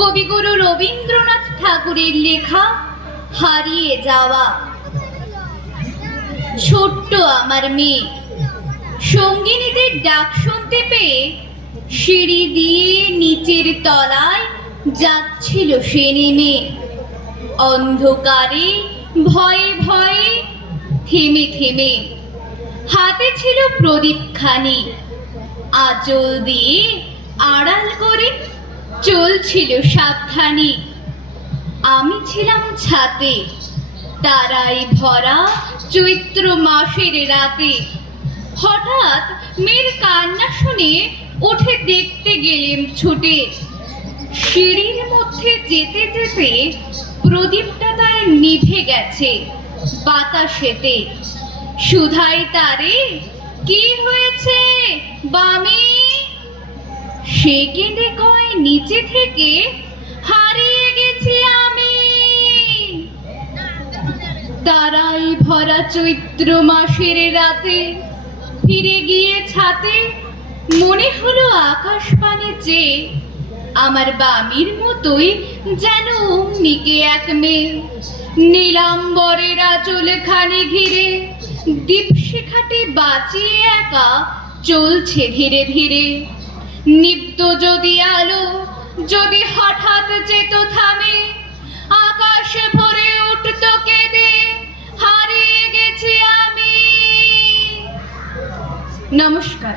কবিগুরু রবীন্দ্রনাথ ঠাকুরের লেখা হারিয়ে যাওয়া। ছোট্ট আমার মেয়ে সঙ্গিনীদের ডাক শুনতে পেয়ে সিঁড়ি দিয়ে নিচের তলায় যাচ্ছিল সে নেমে। অন্ধকারে ভয়ে ভয়ে থেমে থেমে হাতে ছিল প্রদীপখানি, আঁচল দিয়ে আড়াল করে চলছিল সাবধানে। আমি ছিলাম ছাতে তারায় ভরা চৈত্র মাসের রাতে। হঠাৎ মেয়ের কান্না শুনে উঠে দেখতে গেলেম ছুটে। সিঁড়ির মধ্যে যেতে যেতে প্রদীপটা তার নিভে গেছে বাতাসেতে। সুধাই তারে, কি হয়েছে বামি? সে কেঁদে কয় নিচে থেকে, হারিয়ে গেছি আমি। তারাই ভরা চৈত্র মাসের রাতে ফিরে গিয়ে ছাতে মনে হলো আকাশ পানে চেয়ে আমার বামির মতোই যেন অমনিকে এক মেয়ে। নীলাম্বরের আঁচল খানি ঘিরে দীপশিখাটি বাঁচিয়ে একা চলছে ধীরে ধীরে। নিব্ধ যদি আলো যদি হঠাৎ যেত থামে, আকাশে ভরে উঠত কেঁদে, হারিয়ে গেছি আমি। নমস্কার।